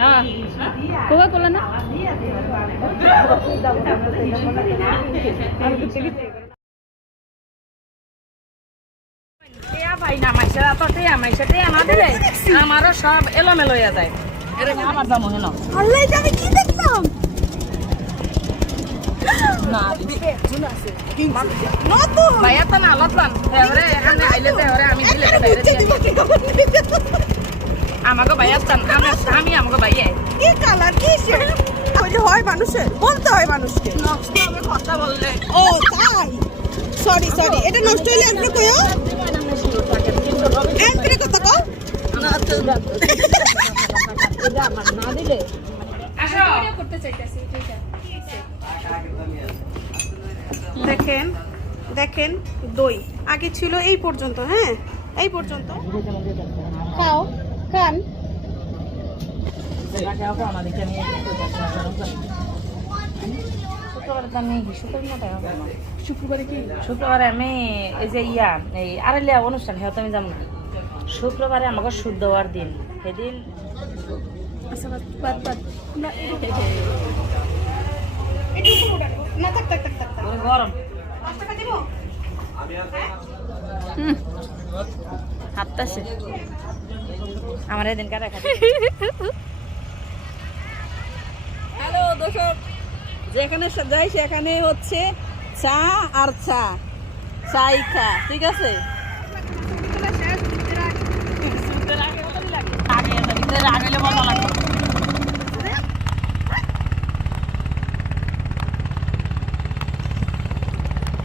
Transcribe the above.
হ্যাঁ কোকা কোলা না ভাই না মাইসে তো টিয়া মাইসে টিয়া না দিলে আমারও সব এলোমেলো হয়ে যায়। আমার দাম মনে না আল্লাহ আমি কি দেখলাম না নতুন ভাইয়া তো না লতলান এবারে এখানে আইলে তো এবারে আমি দিলে আমাকে ভাইয়া চান আমি আমাকে ভাইয়া কি কালার কি ওই যে হয় মানুষের বলতে হয় মানুষকে নষ্ট হবে কথা বললে ও তাই সরি সরি এটা নষ্ট হইলে আপনি কইও এমনি কথা কও না তো আমার না দিলে আসো করতে চাইতেছি দেখেন দেখেন দই আগে ছিল এই পর্যন্ত, হ্যাঁ এই পর্যন্ত খাও খান শুক্রবারে আমি এই যে ইয়া এই আড়াইলিয়া অনুষ্ঠান হয়তো আমি যাবো না। শুক্রবারে আমাকে শুদ্ধ হওয়ার দিন সেদিন গরম হাততাছে আমার এদিন কারা খাচ্ছে। হ্যালো দর্শক, যেখানে যাই সেখানে হচ্ছে চা আর চা চাই খা, ঠিক আছে। আগে মজা লাগবে।